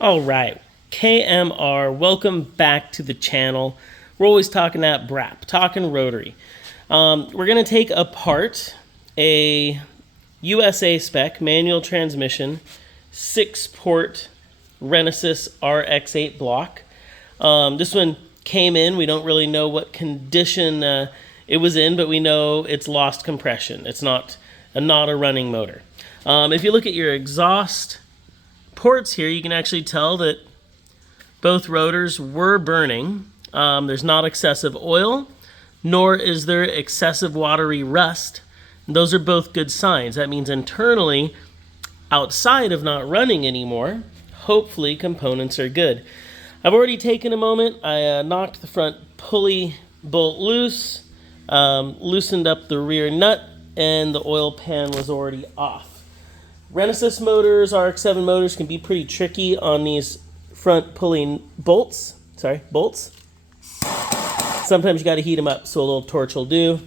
All right, KMR, welcome back to the channel. We're always talking that BRAP, talking rotary. We're going to take apart a USA spec manual transmission 6-port RENESIS RX8 block. This one came in. We don't really know what condition it was in, but we know it's lost compression. It's not a running motor. If you look at your exhaust ports here, you can actually tell that both rotors were burning. There's not excessive oil, nor is there excessive watery rust. And those are both good signs. That means internally, outside of not running anymore, hopefully components are good. I've already taken a moment. I knocked the front pulley bolt loose, loosened up the rear nut, and the oil pan was already off. RENESIS motors, RX7 motors can be pretty tricky on these front pulley bolts. Sometimes you got to heat them up, so a little torch will do.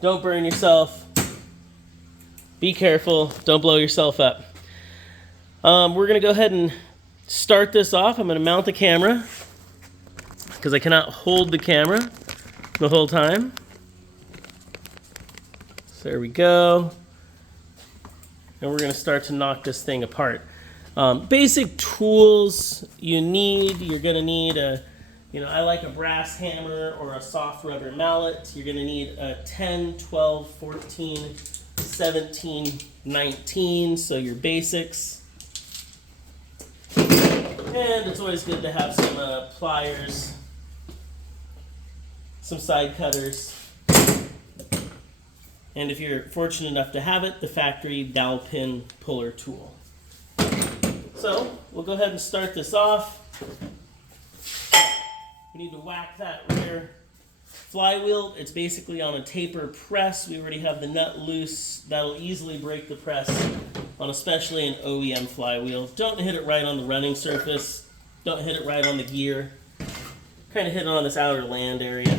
Don't burn yourself. Be careful. Don't blow yourself up. We're going to go ahead and start this off. I'm going to mount the camera because I cannot hold the camera the whole time. So there we go. And we're going to start to knock this thing apart. Basic tools you're going to need I like a brass hammer or a soft rubber mallet. You're going to need a 10, 12, 14, 17, 19, so your basics. And it's always good to have some pliers, some side cutters. And if you're fortunate enough to have it, the factory dowel pin puller tool. So we'll go ahead and start this off. We need to whack that rear flywheel. It's basically on a taper press. We already have the nut loose. That'll easily break the press on especially an OEM flywheel. Don't hit it right on the running surface. Don't hit it right on the gear. Kind of hit it on this outer land area.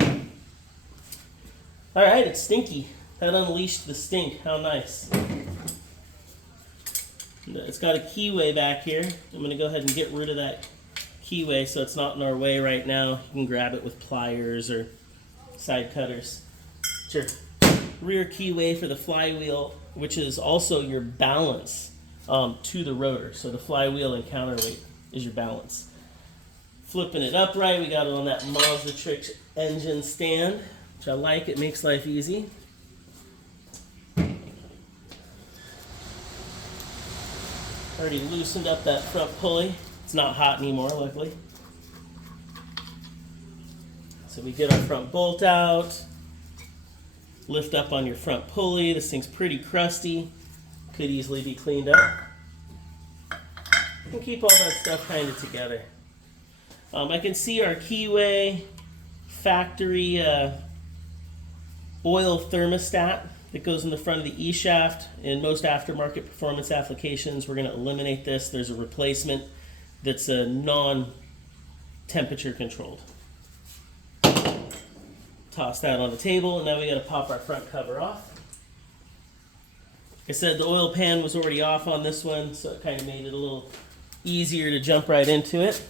All right, it's stinky. That unleashed the stink. How nice. It's got a keyway back here. I'm going to go ahead and get rid of that keyway so it's not in our way right now. You can grab it with pliers or side cutters. It's your rear keyway for the flywheel, which is also your balance to the rotor. So the flywheel and counterweight is your balance. Flipping it upright, we got it on that Mazda Trick engine stand, which I like. It makes life easy. Already loosened up that front pulley. It's not hot anymore, luckily. So we get our front bolt out, lift up on your front pulley. This thing's pretty crusty, could easily be cleaned up. And keep all that stuff kind of together. I can see our keyway factory oil thermostat that goes in the front of the E-shaft. In most aftermarket performance applications, we're going to eliminate this. There's a replacement that's a non-temperature controlled. Toss that on the table, and now we got to pop our front cover off. Like I said, the oil pan was already off on this one, so it kind of made it a little easier to jump right into it.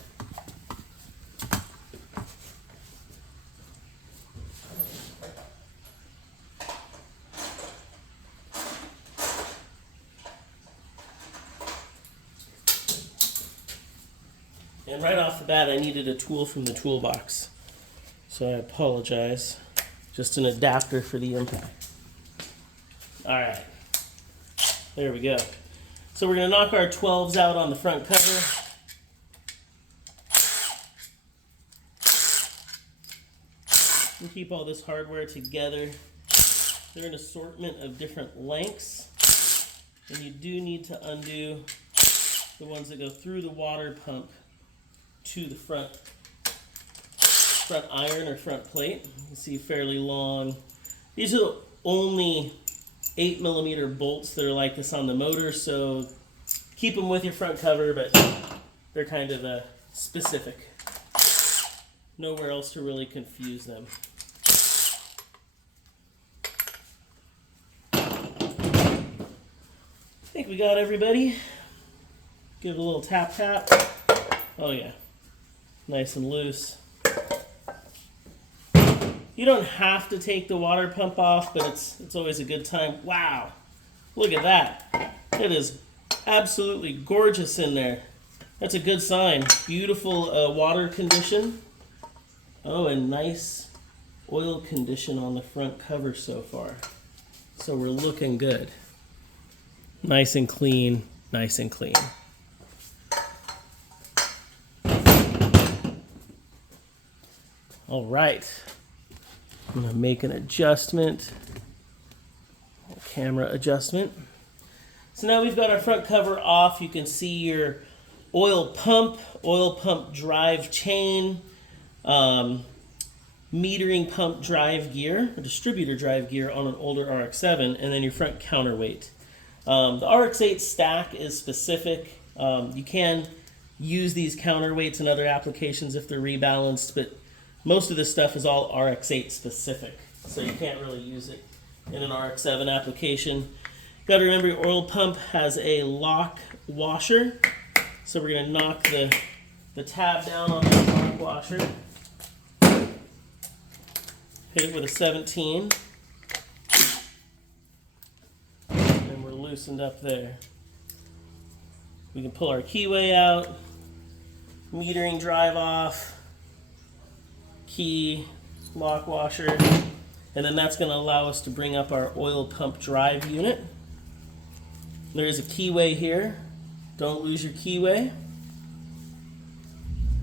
And right off the bat, I needed a tool from the toolbox. So I apologize. Just an adapter for the impact. All right. There we go. So we're going to knock our 12s out on the front cover. And keep all this hardware together. They're an assortment of different lengths. And you do need to undo the ones that go through the water pump to the front iron or front plate. You can see fairly long. These are the only 8mm bolts that are like this on the motor, so keep them with your front cover, but they're kind of specific. Nowhere else to really confuse them. I think we got everybody. Give it a little tap tap. Oh yeah, nice and loose. You don't have to take the water pump off, but it's always a good time. Wow, look at that. It is absolutely gorgeous in there. That's a good sign. Beautiful water condition. Oh, and nice oil condition on the front cover so far. So we're looking good. Nice and clean, nice and clean. All right. I'm going to make an adjustment. Camera adjustment. So now we've got our front cover off. You can see your oil pump drive chain, metering pump drive gear, or distributor drive gear on an older RX-7, and then your front counterweight. The RX-8 stack is specific. You can use these counterweights in other applications if they're rebalanced, but most of this stuff is all RX-8 specific, so you can't really use it in an RX-7 application. Got to remember your oil pump has a lock washer, so we're going to knock the tab down on the lock washer. Hit it with a 17, and we're loosened up there. We can pull our keyway out, metering drive off, key, lock washer, and then that's going to allow us to bring up our oil pump drive unit. There is a keyway here. Don't lose your keyway.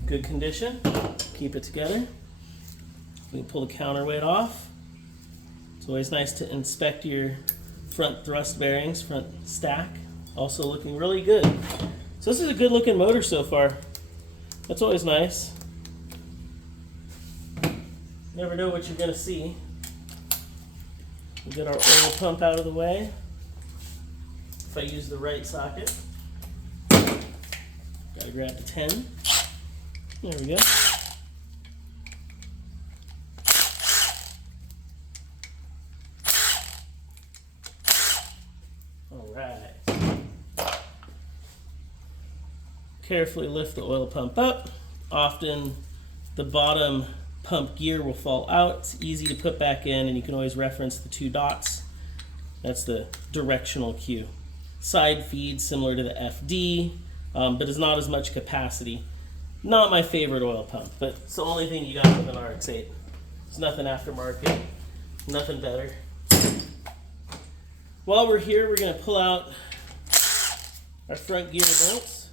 Good condition. Keep it together. We can pull the counterweight off. It's always nice to inspect your front thrust bearings, front stack. Also looking really good. So this is a good looking motor so far. That's always nice. Never know what you're going to see. We'll get our oil pump out of the way. If I use the right socket. Gotta grab the 10. There we go. Alright. Carefully lift the oil pump up. Often the bottom pump gear will fall out. It's easy to put back in, and you can always reference the 2 dots. That's the directional cue. Side feed similar to the FD, but is not as much capacity. Not my favorite oil pump, but it's the only thing you got with an RX8. There's nothing aftermarket, nothing better. While we're here, we're going to pull out our front gear bolts.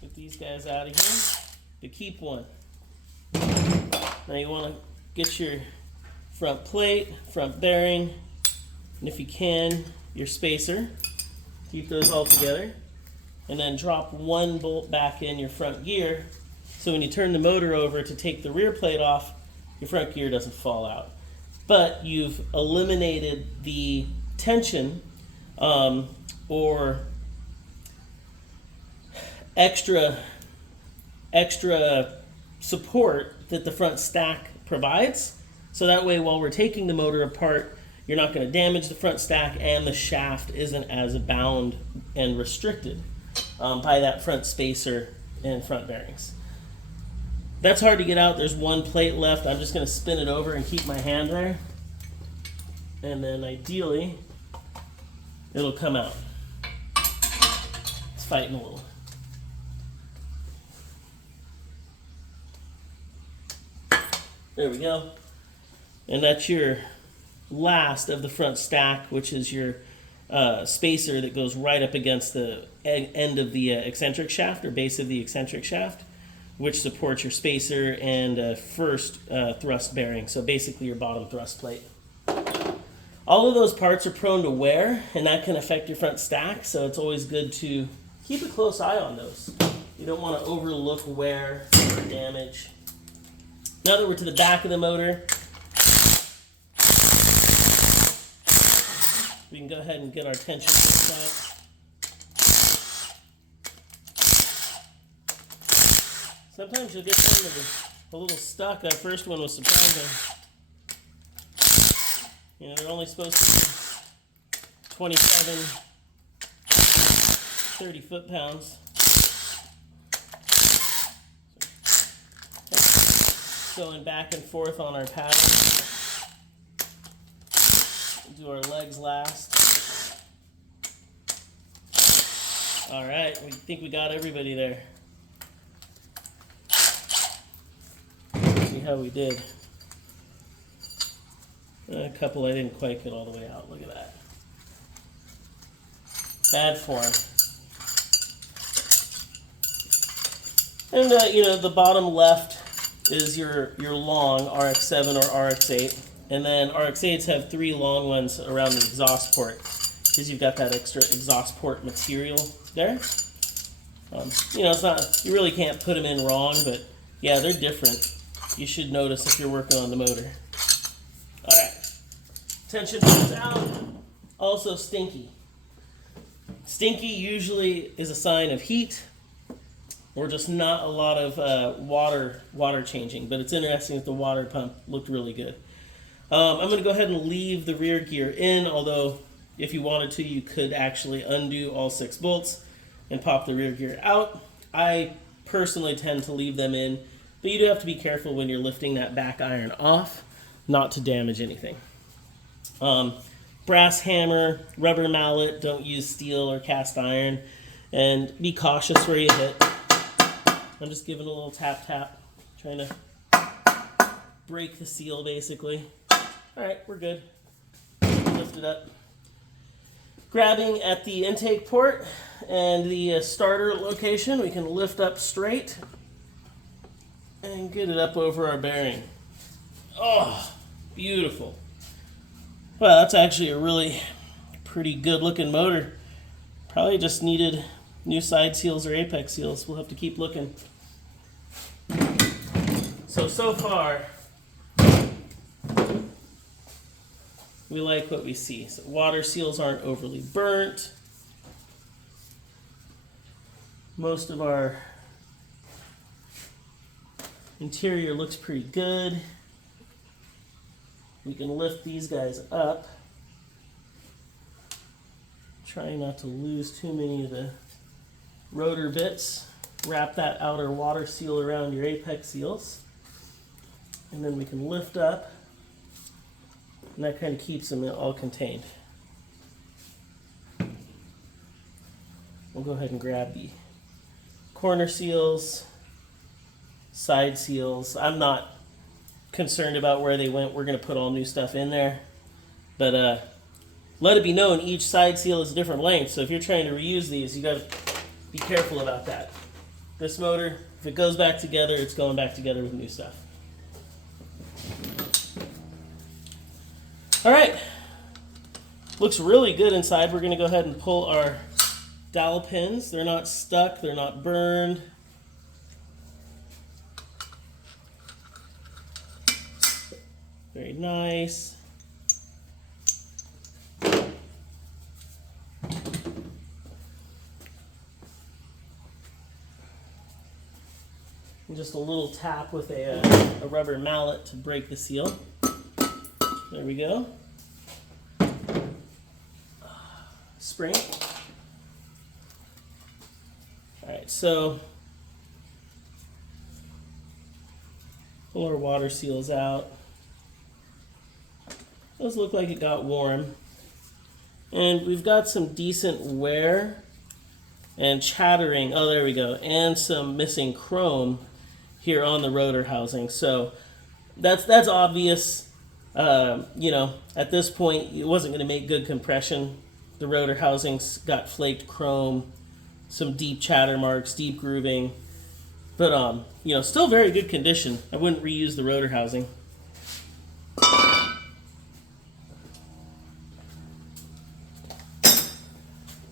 Get these guys out of here. To keep one. Now you want to get your front plate, front bearing, and if you can, your spacer. Keep those all together. And then drop one bolt back in your front gear, so when you turn the motor over to take the rear plate off, your front gear doesn't fall out. But you've eliminated the tension or extra support that the front stack provides. So that way, while we're taking the motor apart, you're not going to damage the front stack, and the shaft isn't as bound and restricted by that front spacer and front bearings. That's hard to get out. There's one plate left. I'm just going to spin it over and keep my hand there. And then ideally, it'll come out. It's fighting a little. There we go. And that's your last of the front stack, which is your spacer that goes right up against the end of the eccentric shaft, or base of the eccentric shaft, which supports your spacer and first thrust bearing, so basically your bottom thrust plate. All of those parts are prone to wear, and that can affect your front stack, so it's always good to keep a close eye on those. You don't want to overlook wear or damage. Now that we're to the back of the motor, we can go ahead and get our tension fixed out. Sometimes you'll get some of a little stuck. That first one was surprising. You know, they're only supposed to be 27 30 foot-pounds. Going back and forth on our pattern. Do our legs last. All right, we think we got everybody there. Let's see how we did. A couple I didn't quite get all the way out. Look at that. Bad form. And you know, the bottom left is your long RX7 or RX8, and then RX8s have 3 long ones around the exhaust port because you've got that extra exhaust port material there. You know, it's not, you really can't put them in wrong, but yeah, they're different. You should notice if you're working on the motor. All right, tension goes out. Also stinky. Stinky usually is a sign of heat or just not a lot of water changing, but it's interesting that the water pump looked really good. I'm going to go ahead and leave the rear gear in, although if you wanted to, you could actually undo all 6 bolts and pop the rear gear out. I personally tend to leave them in, but you do have to be careful when you're lifting that back iron off, not to damage anything. Brass hammer, rubber mallet, don't use steel or cast iron, and be cautious where you hit. I'm just giving a little tap tap, trying to break the seal basically. All right, we're good. Lift it up. Grabbing at the intake port and the starter location, we can lift up straight and get it up over our bearing. Oh, beautiful. Well, that's actually a really pretty good looking motor. Probably just needed new side seals or apex seals. We'll have to keep looking. So far, we like what we see. So water seals aren't overly burnt. Most of our interior looks pretty good. We can lift these guys up. Try not to lose too many of the rotor bits. Wrap that outer water seal around your apex seals. And then we can lift up. And that kind of keeps them all contained. We'll go ahead and grab the corner seals, side seals. I'm not concerned about where they went. We're going to put all new stuff in there. But let it be known, each side seal is a different length. So if you're trying to reuse these, you got to be careful about that. This motor, if it goes back together, it's going back together with new stuff. All right, looks really good inside. We're going to go ahead and pull our dowel pins. They're not stuck, they're not burned. Very nice. And just a little tap with a rubber mallet to break the seal. There we go. Spring. All right, so pull our water seals out. Those look like it got warm. And we've got some decent wear and chattering. Oh, there we go. And some missing chrome here on the rotor housing. So that's obvious. You know, at this point, it wasn't going to make good compression. The rotor housings got flaked chrome, some deep chatter marks, deep grooving. But, you know, still very good condition. I wouldn't reuse the rotor housing.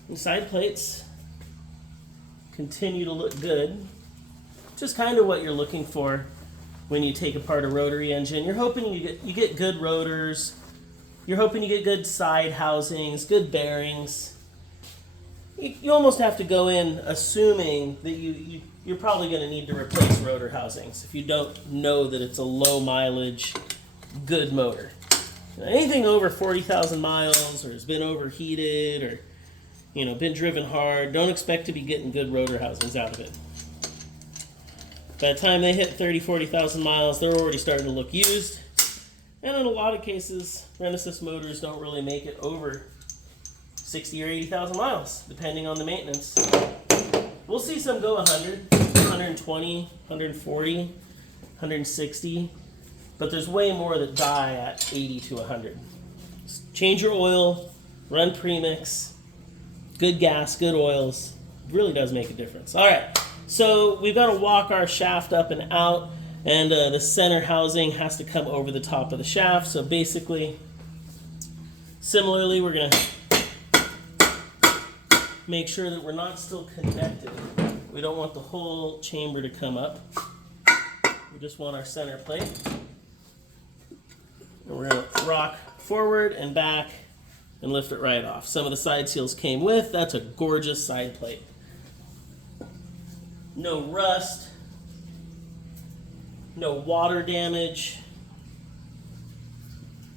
The side plates continue to look good. Just kind of what you're looking for when you take apart a rotary engine. You're hoping you get good rotors. You're hoping you get good side housings, good bearings. You almost have to go in assuming that you're probably going to need to replace rotor housings if you don't know that it's a low mileage, good motor. Anything over 40,000 miles or has been overheated or you know, been driven hard, don't expect to be getting good rotor housings out of it. By the time they hit 30, 40,000 miles, they're already starting to look used. And in a lot of cases, RENESIS motors don't really make it over 60 or 80,000 miles, depending on the maintenance. We'll see some go 100, 120, 140, 160, but there's way more that die at 80 to 100. Change your oil, run premix, good gas, good oils. It really does make a difference. All right, so we've got to walk our shaft up and out, and the center housing has to come over the top of the shaft. So basically, similarly, we're going to make sure that we're not still connected. We don't want the whole chamber to come up. We just want our center plate. And we're going to rock forward and back and lift it right off. Some of the side seals came with. That's a gorgeous side plate. No rust. No water damage.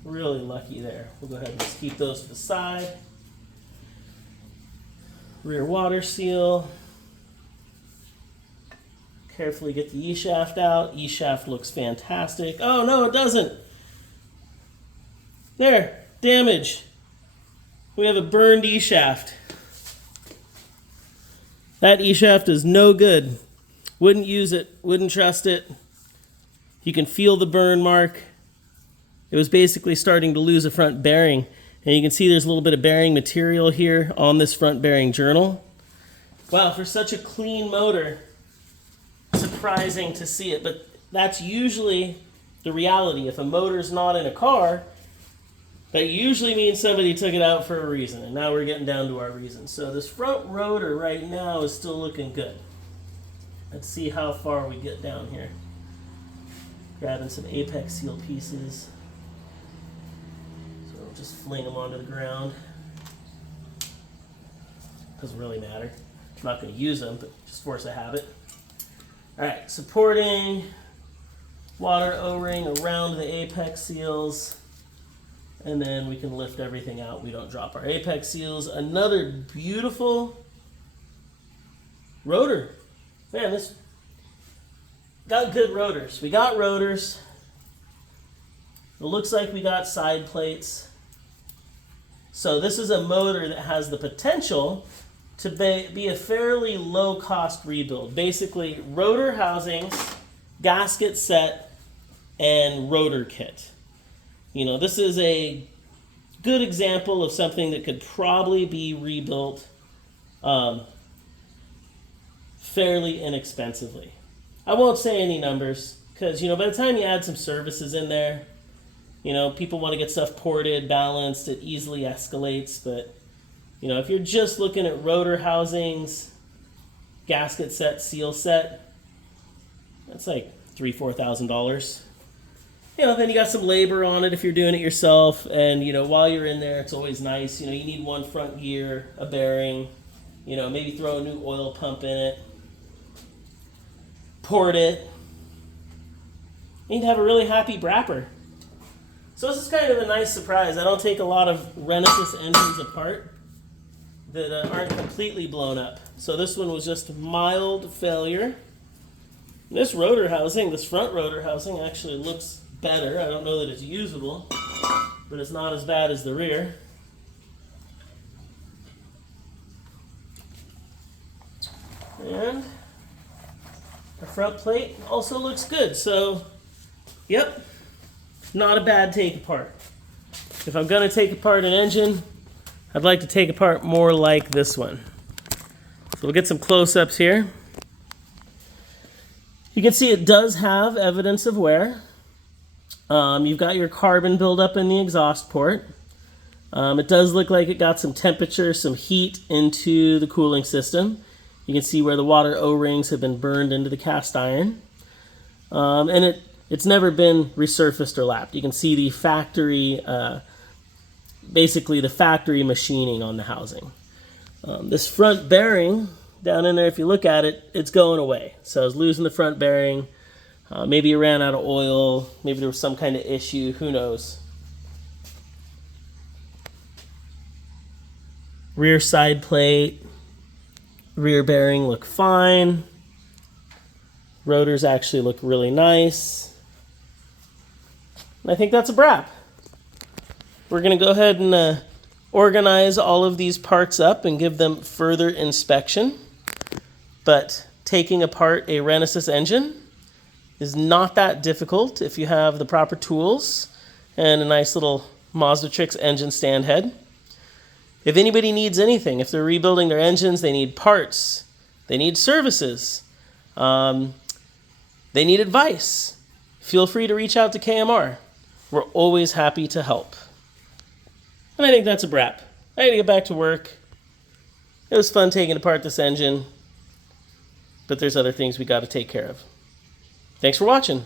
Really lucky there. We'll go ahead and just keep those to the side. Rear water seal. Carefully get the E-shaft out. E-shaft looks fantastic. Oh no, it doesn't. There, damage. We have a burned E-shaft. That E-shaft is no good. Wouldn't use it, wouldn't trust it. You can feel the burn mark. It was basically starting to lose a front bearing. And you can see there's a little bit of bearing material here on this front bearing journal. Wow, for such a clean motor, surprising to see it. But that's usually the reality. If a motor's not in a car, that usually means somebody took it out for a reason. And now we're getting down to our reason. So this front rotor right now is still looking good. Let's see how far we get down here. Grabbing some apex seal pieces. Just fling them onto the ground. Doesn't really matter. I'm not going to use them, but just force a habit. All right, supporting water O-ring around the apex seals, and then we can lift everything out. We don't drop our apex seals. Another beautiful rotor. Man, this got good rotors. We got rotors. It looks like we got side plates. So this is a motor that has the potential to be a fairly low-cost rebuild. Basically, rotor housings, gasket set, and rotor kit. You know, this is a good example of something that could probably be rebuilt fairly inexpensively. I won't say any numbers because, you know, by the time you add some services in there, you know, people want to get stuff ported, balanced, it easily escalates. But, you know, if you're just looking at rotor housings, gasket set, seal set, that's like $3,000, $4,000. You know, then you got some labor on it if you're doing it yourself. And, you know, while you're in there, it's always nice. You know, you need one front gear, a bearing, you know, maybe throw a new oil pump in it, port it. You need to have a really happy brapper. So this is kind of a nice surprise. I don't take a lot of RENESIS engines apart that aren't completely blown up. So this one was just mild failure. This rotor housing, this front rotor housing actually looks better. I don't know that it's usable, but it's not as bad as the rear. And the front plate also looks good. So, yep. Not a bad take apart. If I'm going to take apart an engine, I'd like to take apart more like this one. So we'll get some close-ups here. You can see it does have evidence of wear. You've got your carbon buildup in the exhaust port. It does look like it got some temperature, some heat into the cooling system. You can see where the water O-rings have been burned into the cast iron. And it's never been resurfaced or lapped. You can see the factory, basically the factory machining on the housing. This front bearing down in there, if you look at it, it's going away. So I was losing the front bearing. Maybe it ran out of oil. Maybe there was some kind of issue. Who knows? Rear side plate, rear bearing look fine. Rotors actually look really nice. And I think that's a wrap. We're going to go ahead and organize all of these parts up and give them further inspection. But taking apart a RENESIS engine is not that difficult if you have the proper tools and a nice little Mazda Tricks engine stand head. If anybody needs anything, if they're rebuilding their engines, they need parts, they need services, they need advice, feel free to reach out to KMR. We're always happy to help. And I think that's a wrap. I gotta get back to work. It was fun taking apart this engine, but there's other things we gotta take care of. Thanks for watching.